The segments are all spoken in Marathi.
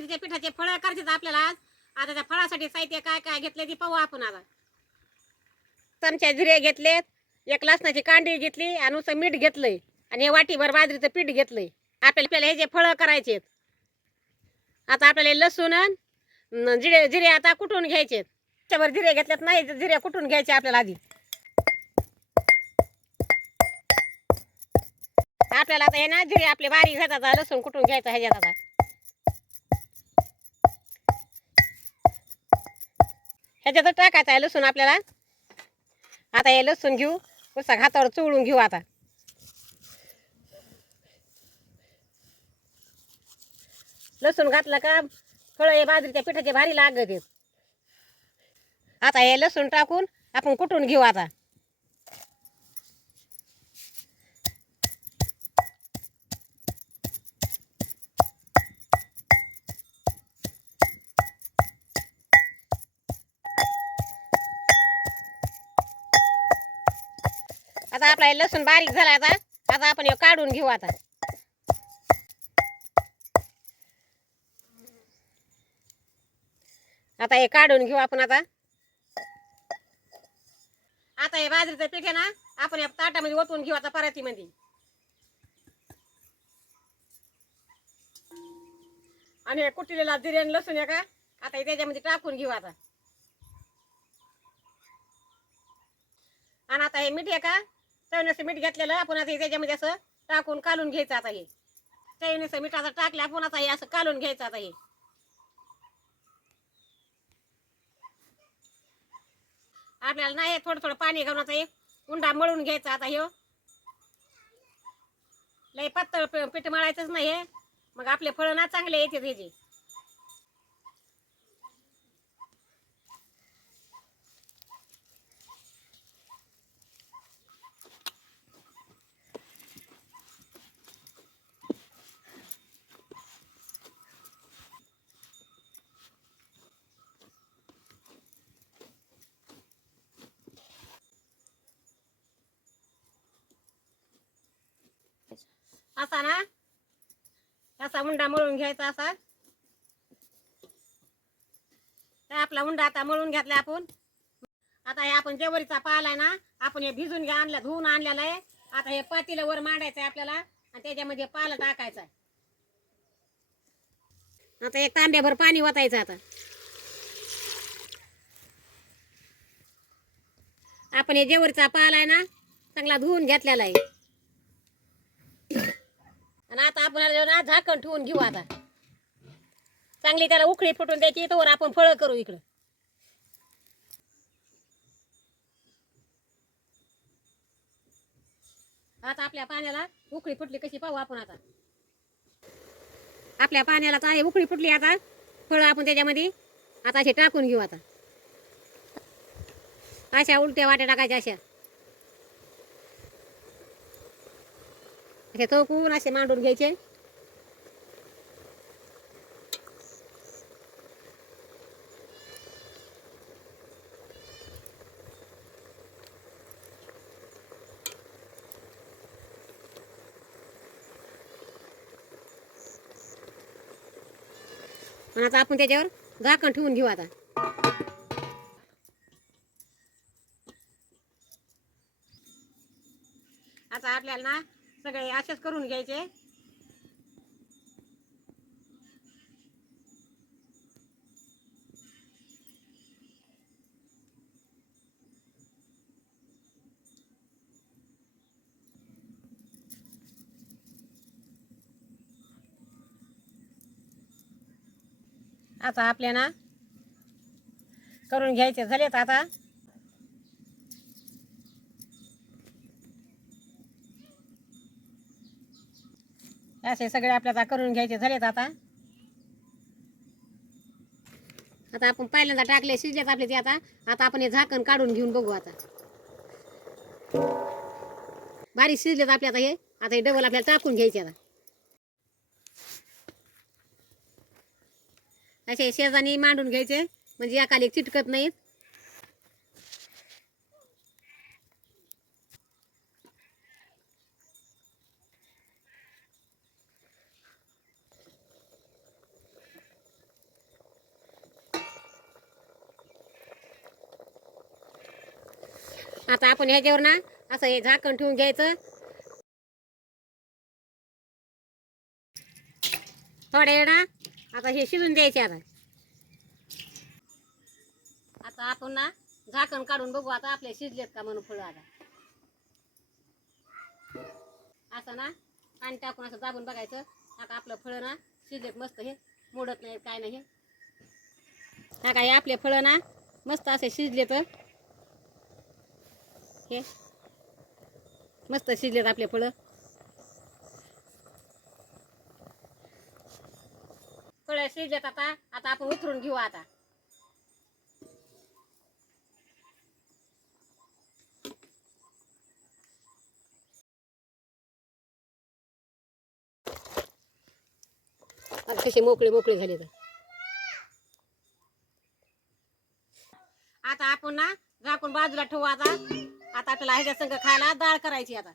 बाजरीच्या पिठाचे फळं करायचे आपल्याला आज. आता त्या फळासाठी साहित्य काय काय घेतले ते पाहू आपण आता. चमच्या जिरे घेतलेत एक लसणाची कांडी घेतली आणि नुसतं मीठ घेतलंय. आणि हे वाटीभर बाजरीचं पीठ घेतलंय. आपल्याला आपल्याला हे जे फळं करायचे आता आपल्याला लसूण अन जिरे जिरे आता कुटून घ्यायचे त्याच्यावर जिरे घेतलेत नाही तर जिरे कुटून घ्यायचे आपल्याला आधी? आपल्याला आता हे ना जिरे आपले बारीक घ्यायचा लसूण कुटून घ्यायचा ह्याच्यात आता? त्याच्यात टाकायचं आहे लसूण आपल्याला. आता हे लसूण घेऊ. पुस्तक हातावर चोळून घेऊ आता. लसूण घातलं का फळं हे बाजरीच्या पिठाचे भारी लागत आता हे लसूण टाकून आपण कुटून घेऊ आता? आता आपला हे लसूण बारीक झाला आता. आता आपण हे काढून घेऊ आता. आता हे काढून घेऊ आपण आता. आता हे बाजरीचं पीठ आहे ना आपण या ताटामध्ये ओतून घेऊ आता परातीमध्ये. आणि हे कुटलेला जिरे लसूण आहे का आता हे त्याच्यामध्ये टाकून घेऊ आता. आणि आता हे मीठ आहे का चवण्याचं मीठ घेतलेलं आपण आता हे त्याच्यामध्ये असं टाकून कालून घ्यायचं आता हे. चवण्याचं मीठ आता टाकलं आपण आता हे असं कालून घ्यायचं आता हे. आपल्याला नाही थोडं थोडं पाणी घालून आता हे उंडा मळून घ्यायचा आता हे. लय पातळ पीठ मळायचंच नाही हे. मग आपले फळं ना चांगले येते त्याची असा ना? असा उंडा मळून घ्यायचा असा. तर आपला उंडा आता मळून घेतला आपण. आता हे आपण जेवरीचा पालाय ना आपण हे भिजून घ्या आणला धुवून आणलेला आहे. आता हे पातीला वर मांडायचं आहे आपल्याला आणि त्याच्यामध्ये पाला टाकायचा आता एक तांब्याभर पाणी ओतायचं आता. आपण हे जेवरीचा पाला आहे ना चांगला धुवून घेतलेला आहे. आणि आता आपण याला झाकण ठेवून घेऊ आता. चांगली त्याला उकळी फुटून द्यायची तोवर आपण फळं करू इकडं. आता आपल्या पाण्याला उकळी फुटली कशी पाहू आपण आता. आपल्या पाण्याला चांगली उकळी फुटली आता. फळं आपण त्याच्यामध्ये आता असे टाकून घेऊ आता. अशा उलट्या वाट्या टाकायच्या अशा. असे चौकून असे मांडून घ्यायचे? पण आता आपण त्याच्यावर झाकण ठेवून घेऊ आता. आता आपल्याला ना सगळे असेच करून घ्यायचे. आता आपल्या ना करून घ्यायचे झालेत आता. असे सगळे आपल्याला करून घ्यायचे झालेत आता. आता आपण पहिल्यांदा टाकले शिजलेत आपले ते आता. आता आपण हे झाकण काढून घेऊन बघू आता. बारीक शिजलेत आपले आता हे. आता हे डबल आपल्याला टाकून घ्यायचे आता. असे शेजानी मांडून घ्यायचे. म्हणजे एकाला एक चिटकत नाहीत. आता आपण ह्याच्यावर ना असं हे झाकण ठेवून घ्यायचं. थोड्या वेळ ना आता हे शिजून द्यायचे आता. आता आपण ना झाकण काढून बघू आता आपले शिजलेत का म्हणून फळ आता. असं ना पाणी टाकून असं दाबून बघायचं. आता आपलं फळं ना शिजलेत मस्त हे मोडत नाही काय नाही हा. काय आपले फळं ना मस्त असे शिजले तर हे. मस्त शिजलेत आपले फळं. फळं शिजलेत आता. आता आपण उतरून घेऊ आता. आता कसे मोकळे मोकळे झाले तर. आता आपण ना झाकून बाजूला ठेवू आता. आता आपल्याला ह्याच्या संग खायला डाळ करायची आता.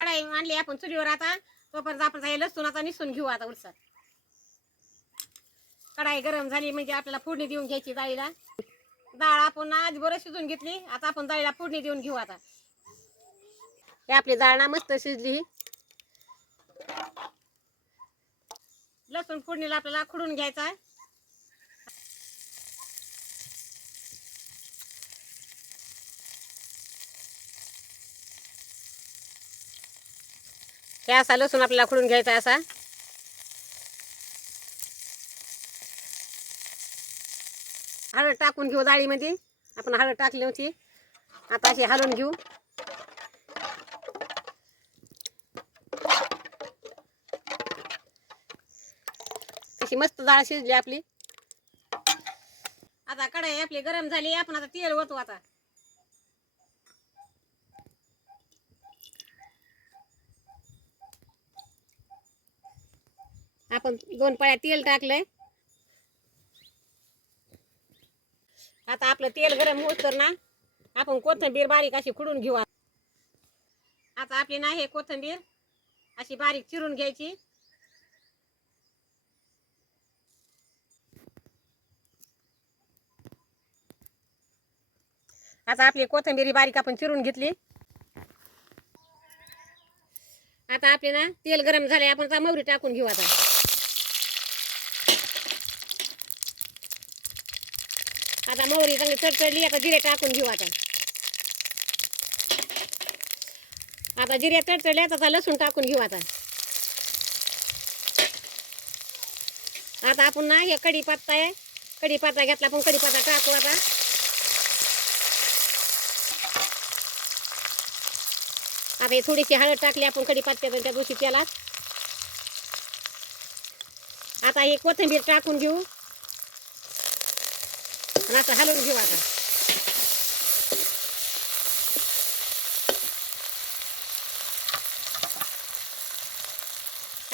कढाई आणली आपण चुलीवर आता. तोपर्यंत आपण हे लसूण आता निसून घेऊ आता उलसात कढाई गरम झाली म्हणजे आपल्याला फोडणी देऊन घ्यायची डाळीला डाळ आपण आज बरं शिजून घेतली. आता आपण डाळीला फोडणी देऊन घेऊ आता. हे आपली डाळ ना मस्त शिजली. लसूण फोडणीला आपल्याला खुडून घ्यायचा. हे असा लसूण आपल्याला खुडून घ्यायचा असा? हळद टाकून घेऊ डाळीमध्ये आपण हळद टाकली होती. आता अशी हलवून घेऊ. तशी मस्त डाळ शिजली आपली. आता कढाई आपली गरम झाली. आपण आता तेल ओतू आता. आपण दोन पळ्या तेल टाकलंय. आता आपलं तेल गरम होत तर ना आपण कोथिंबीर बारीक अशी खुडून घेऊ आता. आपली ना हे कोथिंबीर अशी बारीक चिरून घ्यायची. आता आपली कोथिंबीर बारीक आपण चिरून घेतली. आता आपली ना तेल गरम झाले आपण आता मोहरी टाकून घेऊ आता. आता मोहरी चांगली चडचडली आता जिरे टाकून घेऊ आता. आता जिरे चडचडले आता लसूण टाकून घेऊ आता. आता आपण ना हे कढीपत्ता आहे कढीपत्ता घेतला आपण कढीपत्ता टाकू आता. आता हे थोडीशी हळद टाकली आपण कढीपत्त्यात त्या दिवशी त्याला आता हे कोथिंबीर टाकून घेऊ. आणि आता हलवून घेऊ आता.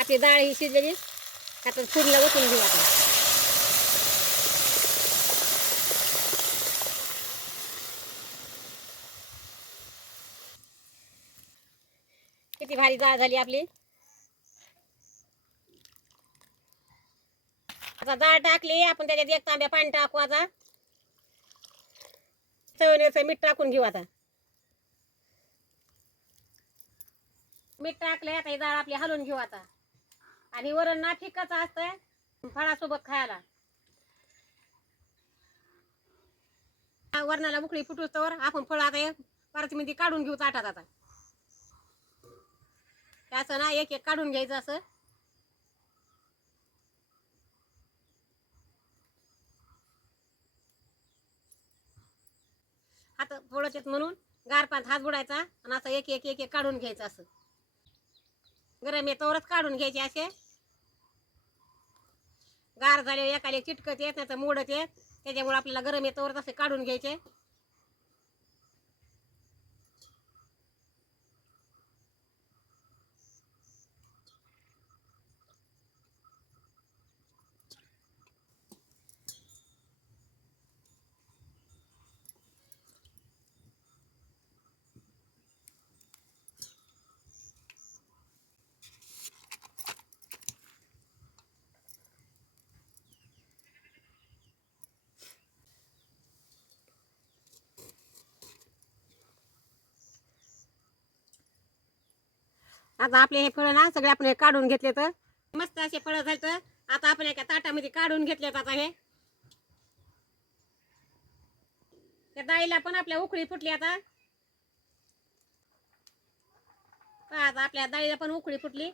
आपली डाळ ही शिजलेली आता फुडला ओतून घेऊ आता. किती भारी डाळ झाली आपली. आता डाळ टाकली आपण त्याच्यात एक तांब्या पाणी टाकू आता. चवणीचं मीठ टाकून घेऊ आता. मीठ टाकले आता ही डाळ आपली हलवून घेऊ आता. आणि वरण ना फिकाचं फळासोबत खायला. वरणाला उकळी फुटूस तर आपण फळ आता हे परत मध्ये काढून घेऊ ताटात आता. त्याचं ना एक एक काढून घ्यायचं असं. हात बुडायचे म्हणून गार पाण्यात हात बुडायचा आणि असं एक एक एक एक काढून घ्यायचं असं. गरम येतोवरच काढून घ्यायचे असे. गार झाले एकाले चिटकत येत नाही तर मोडत येत. त्याच्यामुळे आपल्याला गरम येतोवरच असे काढून घ्यायचे. आता आपले हे फळं ना सगळे आपण हे काढून घेतले तर मस्त असे फळं झाले तर आता आपण एका ताटामध्ये काढून घेतलेत आता हे. त्या डाळीला पण आपल्या उकळी फुटली आता. आता आपल्या डाळीला पण उकळी फुटली.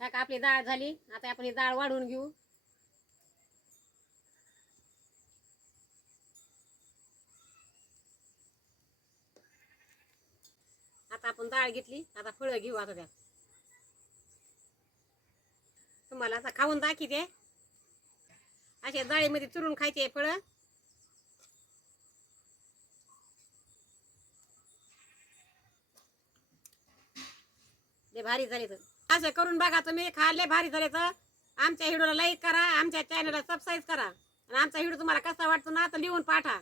का आपली डाळ झाली. आता आपण ही डाळ वाढून घेऊ. आपण डाळ घेतली. आता फळं घेऊ आता त्यात. तुम्हाला आता खाऊन दाखवते. असे डाळीमध्ये चुरून खायचे फळं. लय भारी झाले तर असं करून बघा तुम्ही. खाल्ले भारी झाले तर आमच्या व्हिडिओला लाईक करा. आमच्या चॅनलला सबस्क्राईब करा. आणि आमचा व्हिडिओ तुम्हाला कसा वाटतो ना तर लिहून पाठा